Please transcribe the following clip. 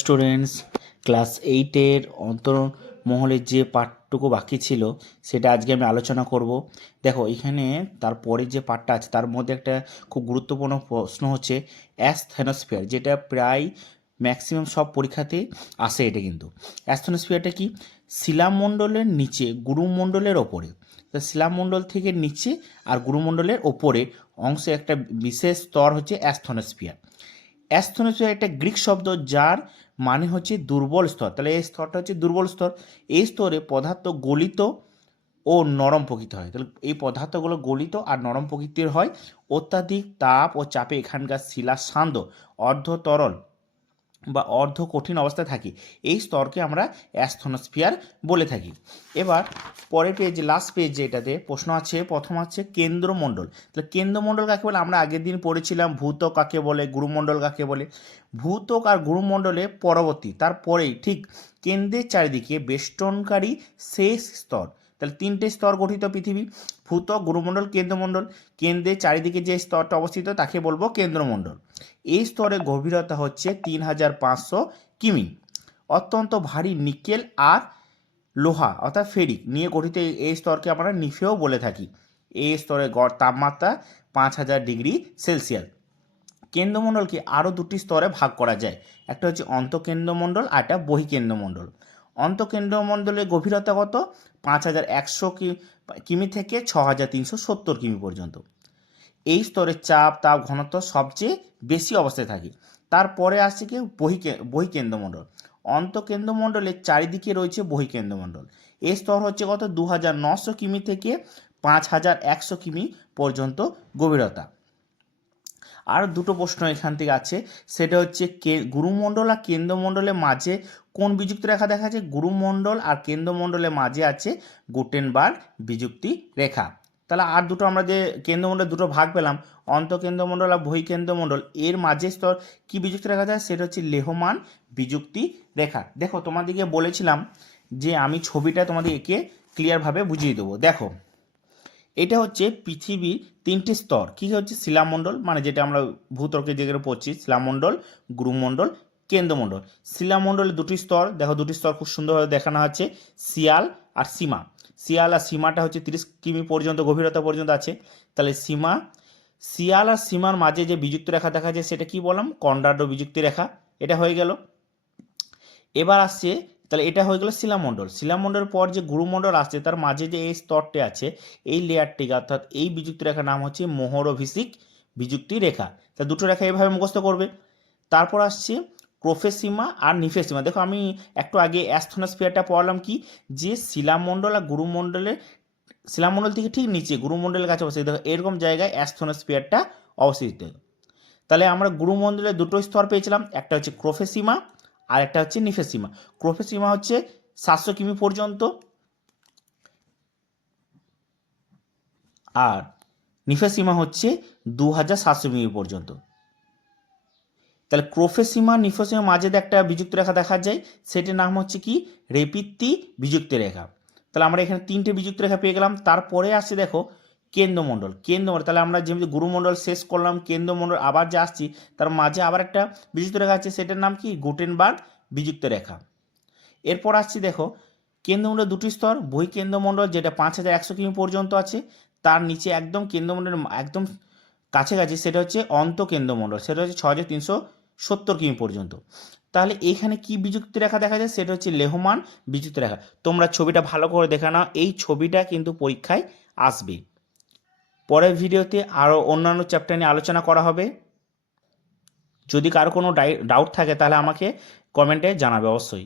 Students, class 8-এর অন্তর্মহলের যে পাঠটুকু বাকি ছিল সেটা আজকে আমি আলোচনা করব। দেখো এখানে তারপরে যে পাঠটা আছে তার মধ্যে একটা খুব গুরুত্বপূর্ণ প্রশ্ন হচ্ছে অ্যাসথেনোস্ফিয়ার, যেটা প্রায় ম্যাক্সিমাম সব পরীক্ষাতে আসে। এটা কিন্তু অ্যাসথেনোস্ফিয়ারটা কি? শিলামণ্ডলের নিচে গুরুমণ্ডলের ওপরে, তা শিলামণ্ডল থেকে নিচে আর গুরুমণ্ডলের ওপরে অংশে একটা বিশেষ স্তর হচ্ছে অ্যাসথেনোস্ফিয়ার। অ্যাসথেনোস্ফিয়ার একটা গ্রিক শব্দ যার মানে হচ্ছে দুর্বল স্তর। তাহলে এই স্তরটা হচ্ছে দুর্বল স্তর। এই স্তরে পদার্থ গলিত ও নরম প্রকৃতির হয়। তাহলে এই পদার্থগুলো গলিত আর নরম প্রকৃতির হয়। অত্যাধিক তাপ ও চাপে এখানকার শিলা শান্ত, অর্ধ তরল বা অর্ধ কঠিন অবস্থায় থাকি। এই স্তরকে আমরা অ্যাসথেনোস্ফিয়ার বলে থাকি। এবার পরের পেজ, লাস্ট পেজ, যেটাতে প্রশ্ন আছে, প্রথম আছে কেন্দ্রমণ্ডল। তাহলে কেন্দ্রমণ্ডল কাকে বলে? আমরা আগের দিন পড়েছিলাম ভূত্বক কাকে বলে, গুরুমণ্ডল কাকে বলে। ভূত্বক আর গুরুমণ্ডলে পরবর্তী, তারপরেই ঠিক কেন্দ্রের চারিদিকে বেষ্টনকারী শেষ স্তর। তাহলে তিনটে স্তর গঠিত পৃথিবী: ভূত্বক, গুরুমণ্ডল, কেন্দ্রমণ্ডল। কেন্দ্রের চারিদিকে যে স্তরটা অবস্থিত তাকে বলবো কেন্দ্রমণ্ডল। এই স্তরের গভীরতা হচ্ছে 3500 কিমি। অত্যন্ত ভারী নিকেল আর লোহা অর্থাৎ ফেরিক নিয়ে গঠিত এই স্তরকে আমরা নিফেও বলে থাকি। এই স্তরের গড় তাপমাত্রা 5000 ডিগ্রি সেলসিয়াস। কেন্দ্রমণ্ডলকে আরও দুটি স্তরে ভাগ করা যায়, একটা হচ্ছে অন্তঃকেন্দ্রমণ্ডল আর একটা বহিকেন্দ্রমণ্ডল। অন্তঃকেন্দ্রমণ্ডলের গভীরতা কত? 5100 কিমি থেকে 6370 কিমি পর্যন্ত। এই স্তরে চাপ, তাপ, ঘনত্ব সবচেয়ে বেশি অবস্থায় থাকে। তারপরে আসছে কি? বহিকেন্দ্রমণ্ডল। অন্তঃকেন্দ্রমণ্ডলের চারিদিকে রয়েছে বহিকেন্দ্রমণ্ডল। এই স্তর হচ্ছে কত? 2900 কিমি থেকে 5100 কিমি পর্যন্ত গভীরতা। আর দুটো প্রশ্ন এখান থেকে আছে, সেটা হচ্ছে গুরুমণ্ডল আর কেন্দ্রমণ্ডলের মাঝে কোন বিযুক্ত রেখা দেখা যায়? গুরুমণ্ডল আর কেন্দ্রমণ্ডলের মাঝে আছে গুটেনবার্গ বিযুক্তি রেখা। তাহলে আর দুটো আমরা যে কেন্দ্রমণ্ডল দুটো ভাগ পেলাম, অন্তঃকেন্দ্রমণ্ডল আর বহিকেন্দ্রমণ্ডল, এর মাঝে স্তর কি বিযুক্তি রেখা যায়? সেটা হচ্ছে লেহমান বিযুক্তি রেখা। দেখো তোমাদেরকে বলেছিলাম যে আমি ছবিটা তোমাদের এঁকে ক্লিয়ারভাবে বুঝিয়ে দেবো। দেখো এটা হচ্ছে পৃথিবীর তিনটি স্তর। কী হচ্ছে? শিলামণ্ডল, মানে যেটা আমরা ভূত্বকে যেগুলো পড়ছি, শিলামণ্ডল, গুরুমণ্ডল, কেন্দ্রমণ্ডল। শিলামণ্ডলে দুটি স্তর, দেখো দুটি স্তর খুব সুন্দরভাবে দেখানো আছে, শিয়াল আর সীমা। শিয়াল আর সীমাটা হচ্ছে 30 কিমি পর্যন্ত গভীরতা পর্যন্ত আছে। তাহলে শিয়াল আর সীমার মাঝে যে বিযুক্ত রেখা দেখা যায় সেটা কি বললাম? কন্ডার্ড বিযুক্তি রেখা। এটা হয়ে গেল। এবার আসছে, তাহলে এটা হয়ে গেল শিলামণ্ডল। শিলামণ্ডলের পর যে গুরুমণ্ডল আসছে তার মাঝে যে এই স্তরটি আছে, এই লেয়ারটিকে অর্থাৎ এই বিযুক্তি রেখার নাম হচ্ছে মোহরভিষিক বিযুক্তি রেখা। তা দুটো রেখা এভাবে মুখস্থ করবে। তারপর আসছে প্রোফেসিমা আর নিফেসিমা। দেখো আমি একটু আগে অ্যাসথেনোস্ফিয়ারটা পড়লাম কি, যে শিলামণ্ডল আর গুরুমণ্ডলের, শিলামণ্ডল থেকে ঠিক নিচে গুরুমণ্ডলের কাছে অবস্থিত, দেখো এরকম জায়গায় অ্যাসথেনোস্ফিয়ারটা অবস্থিত। তাহলে আমরা গুরুমণ্ডলের দুটো স্তর পেয়েছিলাম, একটা হচ্ছে ক্রোফেসিমা আর একটা হচ্ছে নিফেসিমা। ক্রোফেসিমা হচ্ছে 700 কিমি পর্যন্ত আর নিফেসিমা হচ্ছে 2700 কিমি পর্যন্ত। তাহলে ক্রোফেসিমা নিফেসিমার মাঝে একটা বিযুক্ত রেখা দেখা যায়, সেটির নাম হচ্ছে কি? রেপিত্তি বিযুক্ত রেখা। তাহলে আমরা এখানে তিনটে বিযুক্ত রেখা পেয়ে গেলাম। তারপরে আসছে দেখো কেন্দ্রমণ্ডল। তাহলে আমরা যেমনি গুরুমণ্ডল শেষ করলাম, কেন্দ্রমণ্ডল আবার যে আসছি তার মাঝে আবার একটা বিযুক্ত রেখা আছে, সেটার নাম কি? গুটেনবার্গ বিযুক্ত রেখা। এরপর আসছি দেখো কেন্দ্রমণ্ডল দুটি স্তর, বহিকেন্দ্রমণ্ডল যেটা 5100 কিমি পর্যন্ত আছে, তার নিচে একদম কেন্দ্রমণ্ডলের একদম কাছাকাছি সেটা হচ্ছে অন্তঃকেন্দ্রমণ্ডল, সেটা হচ্ছে 6370 কিমি পর্যন্ত। তাহলে এখানে কি বিযুক্তি রেখা দেখা যায়? সেটা হচ্ছে লেহমান বিযুক্তি রেখা। তোমরা ছবিটা ভালো করে দেখে নাও, এই ছবিটা কিন্তু পরীক্ষায় আসবে। পরের ভিডিওতে আরও অন্যান্য চ্যাপ্টার নিয়ে আলোচনা করা হবে। যদি কারো কোনো ডাউট থাকে তাহলে আমাকে কমেন্টে জানাবে অবশ্যই।